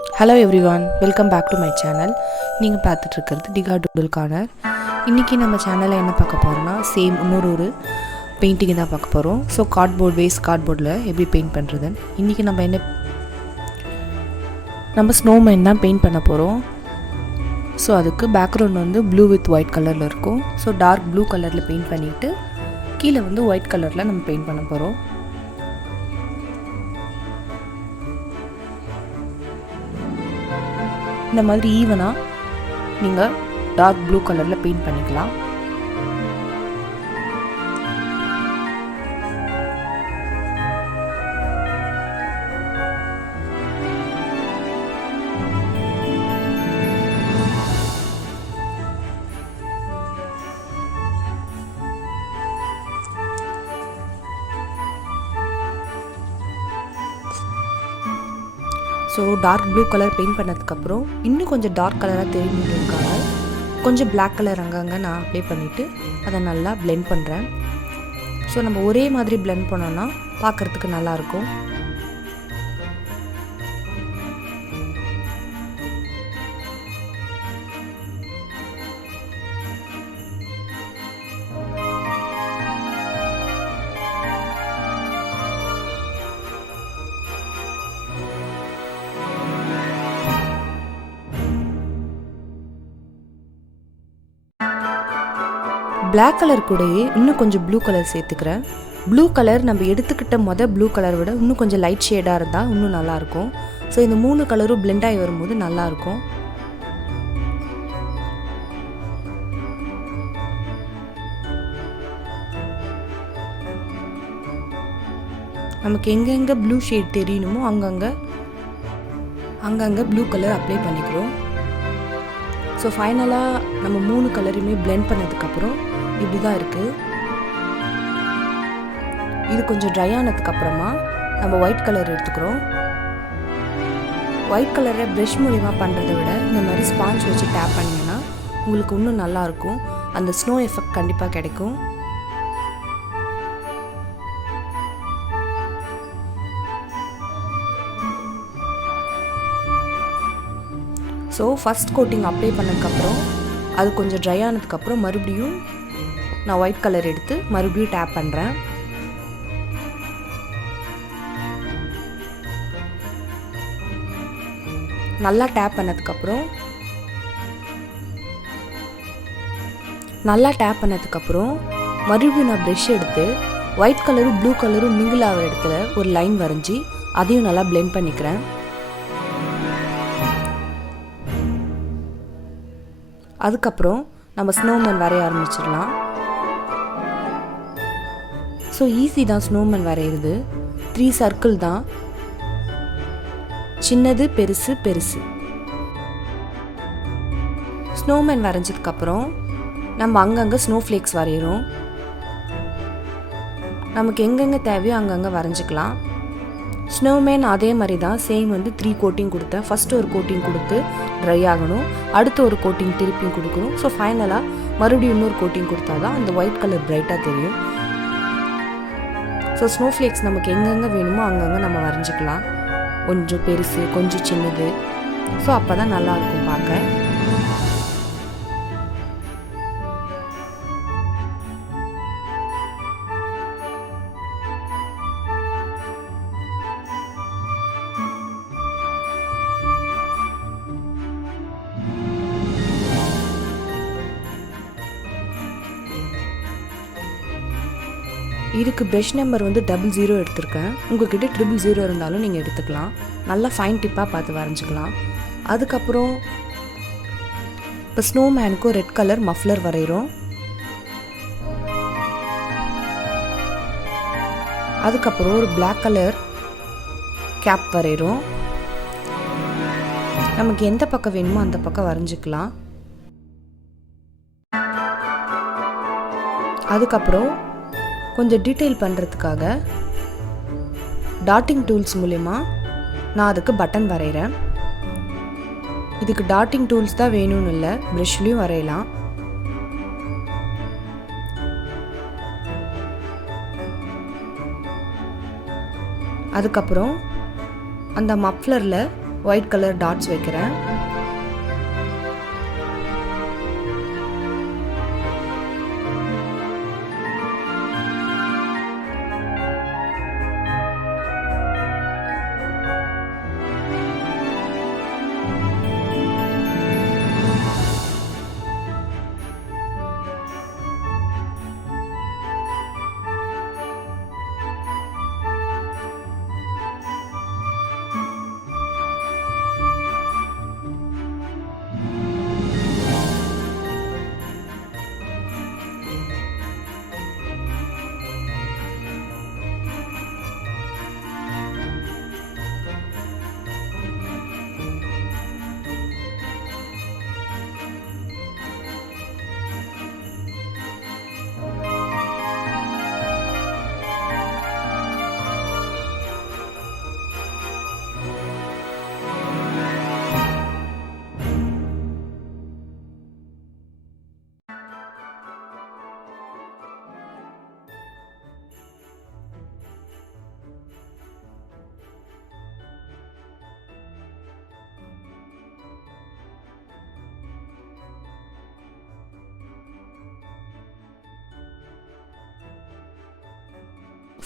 Hello everyone, welcome back to my channel. நீங்கள் பார்த்துட்டு இருக்கிறது Decor கார்னர். இன்றைக்கி நம்ம சேனலில் என்ன பார்க்க போகிறோம்னா சேம் இன்னொரு பெயிண்டிங் தான் பார்க்க போகிறோம். ஸோ கார்ட்போர்ட் வேஸ்ட் கார்ட்போர்டில் எப்படி பெயிண்ட் பண்ணுறதுன்னு இன்றைக்கி நம்ம ஸ்னோமேன் தான் பெயிண்ட் பண்ண போகிறோம். ஸோ அதுக்கு பேக்ரவுண்ட் வந்து ப்ளூ வித் ஒயிட் கலரில் இருக்கும். ஸோ டார்க் ப்ளூ கலரில் பெயிண்ட் பண்ணிவிட்டு கீழே வந்து ஒயிட் கலரில் நம்ம பெயிண்ட் பண்ண போகிறோம். இந்த மாதிரி ஈவனாக நீங்கள் டார்க் ப்ளூ கலரில் பெயிண்ட் பண்ணிக்கலாம். So dark blue colour paint பண்ணதுக்கப்புறம் இன்னும் கொஞ்சம் டார்க் கலராக தெரிஞ்சுருக்காங்க. கொஞ்சம் பிளாக் கலர் அங்கங்கே நான் அப்ளை பண்ணிவிட்டு அதை நல்லா பிளெண்ட் பண்ணுறேன். ஸோ நம்ம ஒரே மாதிரி பிளெண்ட் பண்ணோன்னா பார்க்குறதுக்கு நல்லாயிருக்கும். பிளாக் கலர் கூடயே இன்னும் கொஞ்சம் ப்ளூ கலர் சேர்த்துக்கிறேன். ப்ளூ கலர் நம்ம எடுத்துக்கிட்ட ப்ளூ கலர் விட இன்னும் கொஞ்சம் லைட் ஷேடாக இருந்தால் இன்னும் நல்லாயிருக்கும். ஸோ இந்த 3 கலரும் பிளெண்ட் ஆகி வரும்போது நல்லாயிருக்கும். நமக்கு எங்கெங்கே ப்ளூ ஷேட் தெரியணுமோ அங்கங்கே ப்ளூ கலர் அப்ளை பண்ணிக்கிறோம். ஸோ ஃபைனலாக நம்ம 3 கலரையுமே பிளெண்ட் பண்ணதுக்கப்புறம் இப்படி தான் இருக்குது. இது கொஞ்சம் ட்ரை ஆனதுக்கப்புறமா நம்ம ஒயிட் கலர் எடுத்துக்கிறோம். ஒயிட் கலரை ப்ரஷ் மூலிமா பண்ணுறதை விட இந்த மாதிரி ஸ்பாஞ்ச் வச்சு டேப் பண்ணிங்கன்னா உங்களுக்கு இன்னும் நல்லாயிருக்கும். அந்த ஸ்னோ எஃபெக்ட் கண்டிப்பாக கிடைக்கும். ஸோ ஃபஸ்ட் கோட்டிங் அப்ளை பண்ணதுக்கப்புறம் அது கொஞ்சம் ட்ரை ஆனதுக்கப்புறம் மறுபடியும் நான் ஒயிட் கலர் எடுத்து மறுபடியும் டேப் பண்ணுறேன். நல்லா டேப் பண்ணதுக்கப்புறம் மறுபடியும் நான் ப்ரஷ் எடுத்து ஒயிட் கலரும் ப்ளூ கலரும் மிங்கிள் ஆகிற இடத்துல ஒரு லைன் வரைஞ்சி அதையும் நல்லா பிளெண்ட் பண்ணிக்கிறேன். அதுக்கப்புறம் நம்ம ஸ்னோமேன் வரைய ஆரம்பிச்சிடலாம். ஸோ ஈஸி தான் ஸ்னோமேன் வரைகிறது. 3 சர்க்கிள் தான், சின்னது பெருசு பெருசு. ஸ்னோமேன் வரைஞ்சதுக்கப்புறம் நம்ம அங்கங்கே ஸ்னோ ஃப்ளேக்ஸ் வரைகிறோம். நமக்கு எங்கெங்கே தேவையோ அங்கங்கே வரைஞ்சிக்கலாம். ஸ்னோமேன் அதே மாதிரி தான் சேம் வந்து 3 கோட்டிங் கொடுத்தேன். ஃபஸ்ட்டு ஒரு கோட்டிங் கொடுத்து ட்ரை ஆகணும், அடுத்து ஒரு கோட்டிங் திருப்பியும் கொடுக்கணும். ஸோ ஃபைனலாக மறுபடியும் இன்னொரு கோட்டிங் கொடுத்தா தான் அந்த ஒயிட் கலர் பிரைட்டாக தெரியும். ஸோ ஸ்னோ ஃப்ளேக்ஸ் நமக்கு எங்கெங்கே வேணுமோ அங்கங்கே நம்ம வரைஞ்சிக்கலாம். கொஞ்சம் பெருசு கொஞ்சம் சின்னது. ஸோ அப்போ தான் நல்லாயிருக்கும் பார்க்க. இதுக்கு ப்ரஷ் நம்பர் வந்து 00 எடுத்திருக்கேன். உங்கள்கிட்ட 000 இருந்தாலும் நீங்கள் எடுத்துக்கலாம். நல்லா ஃபைன் டிப்பாக பார்த்து வரைஞ்சிக்கலாம். அதுக்கப்புறம் இப்போ ஸ்னோமேனுக்கும் ரெட் கலர் மஃப்ளர் வரைகிறோம். அதுக்கப்புறம் ஒரு பிளாக் கலர் கேப் வரைகிறோம். நமக்கு எந்த பக்கம் வேணுமோ அந்த பக்கம் வரைஞ்சிக்கலாம். அதுக்கப்புறம் கொஞ்சம் டீட்டெயில் பண்ணுறதுக்காக டாட்டிங் டூல்ஸ் மூலமா நான் அதுக்கு பட்டன் வரைகிறேன். இதுக்கு டாட்டிங் டூல்ஸ் தான் வேணும்னு இல்லை, ப்ரஷ்லேயும் வரையலாம். அதுக்கப்புறம் அந்த மஃப்ளரில் ஒயிட் கலர் டாட்ஸ் வைக்கிறேன்.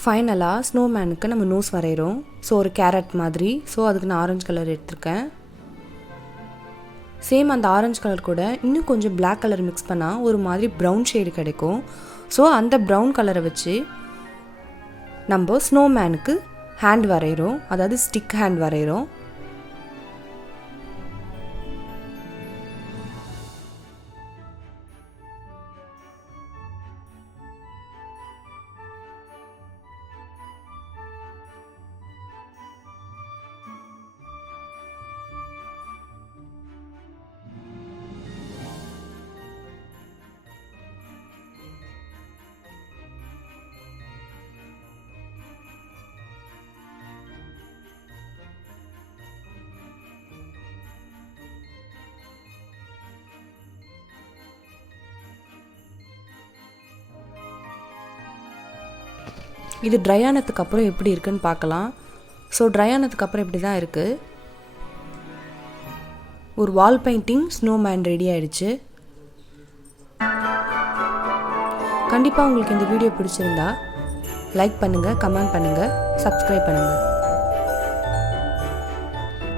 ஃபைனலாக ஸ்னோமேனுக்கு நம்ம நோஸ் வரைகிறோம். ஸோ ஒரு கேரட் மாதிரி. ஸோ அதுக்கு நான் ஆரஞ்சு கலர் எடுத்திருக்கேன். சேம் அந்த ஆரஞ்சு கலர் கூட இன்னும் கொஞ்சம் பிளாக் கலர் மிக்ஸ் பண்ணால் ஒரு மாதிரி ப்ரௌன் ஷேடு கிடைக்கும். ஸோ அந்த ப்ரௌன் கலரை வச்சு நம்ம ஸ்னோமேனுக்கு ஹேண்ட் வரைகிறோம், அதாவது ஸ்டிக் ஹேண்ட் வரைகிறோம். இது ட்ரை ஆனதுக்கு அப்புறம் எப்படி இருக்குன்னு பார்க்கலாம். ஸோ ட்ரை ஆனதுக்கு அப்புறம் இப்படி தான் இருக்குது. ஒரு வால் பெயிண்டிங் ஸ்னோமேன் ரெடி ஆயிடுச்சு. கண்டிப்பாக உங்களுக்கு இந்த வீடியோ பிடிச்சிருந்தா லைக் பண்ணுங்கள், கமெண்ட் பண்ணுங்கள், சப்ஸ்கிரைப் பண்ணுங்கள்.